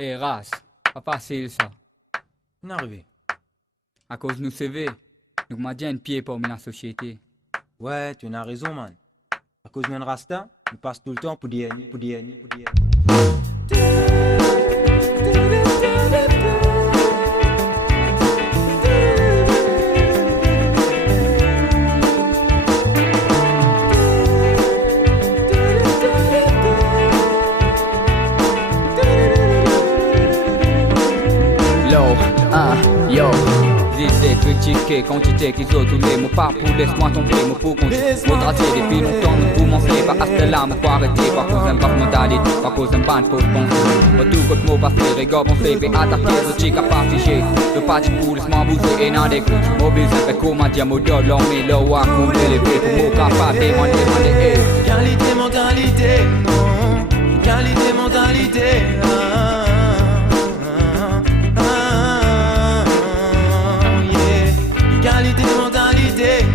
Et race, pas facile ça. On est arrivé. À cause de nous CV, nous m'a dit un pied parmi la société. Ouais, tu as raison, man. À cause de Rasta, nous passe tout le temps pour dire. Yo, disais critiquer, quantité qu'ils ont tous les mots pas pour laisse-moi tomber, mots pour continuer. Faudra tirer depuis longtemps, nous pour m'enfler, pas hasta là, mon pas arrêter, pas cause d'un baf modalité, pas cause d'un ban, faut penser. Moi tout contre mot passé, regarde mon CV, attaquer, le chic à partager. Le parti pour laisse-moi bouger et n'en dégoûte. Mobile, c'est comment dire, modèle, l'homme et le wa, comme l'élevé, pour mot capable, demander, Qualité, mentalité, non. Qualité, mentalité, Qualité, mentalité,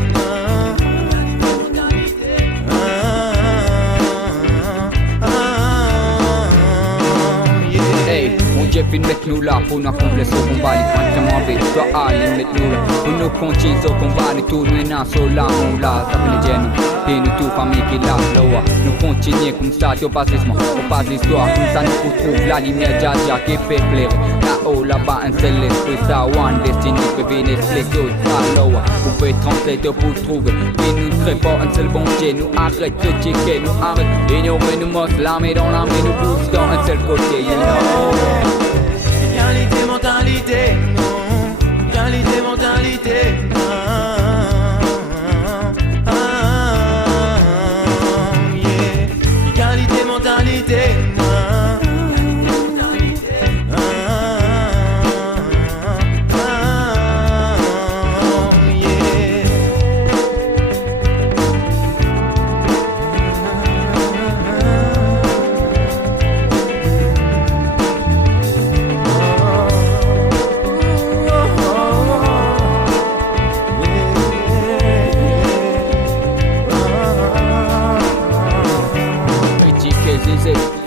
Hey, mon Dieu, fin mettre nous là pour nous accomplir ce combat. Les points de mon bébé, toi, allez, mettre nous là. Pour nous continuer ce combat, les tours, nous n'en sommes là, on l'a, ça fait les jeunes. Et nous, tout famille qui l'a, là, nous continuons comme ça, tu passes l'histoire, on passe l'histoire, comme ça nous retrouve la lumière, Jaja, qui fait plaire. Là-haut, là-bas, un seul esprit, ça, one destiny, peut venir expliquer, ça, là, vous pouvez translater pour trouver. Et nous ne créons pas un seul bon Dieu, nous arrête de checker, nous arrête. Ignorer, nous mosse l'armée dans l'armée, nous pousse dans un seul côté, you know. Qualité, mentalité, non. Qualité, mentalité, Qualité, mentalité,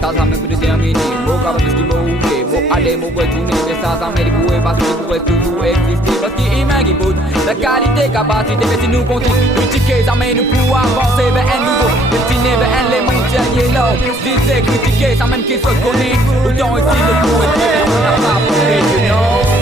ça me peut déterminer, mon capable de m'ouvrir, mon aller, mon retourner, mais ça m'aide pour parce qu'il pourrait toujours exister. Parce qu'il est qui bout, la qualité, capacité, mais si nous continuons, critiquer, ça mène nous pour avancer vers un nouveau destiné, vers un les mondiaux, yellow. Disais critiquer, ça même qui se connaît, autant ici le pour être, on n'a pas pour you know.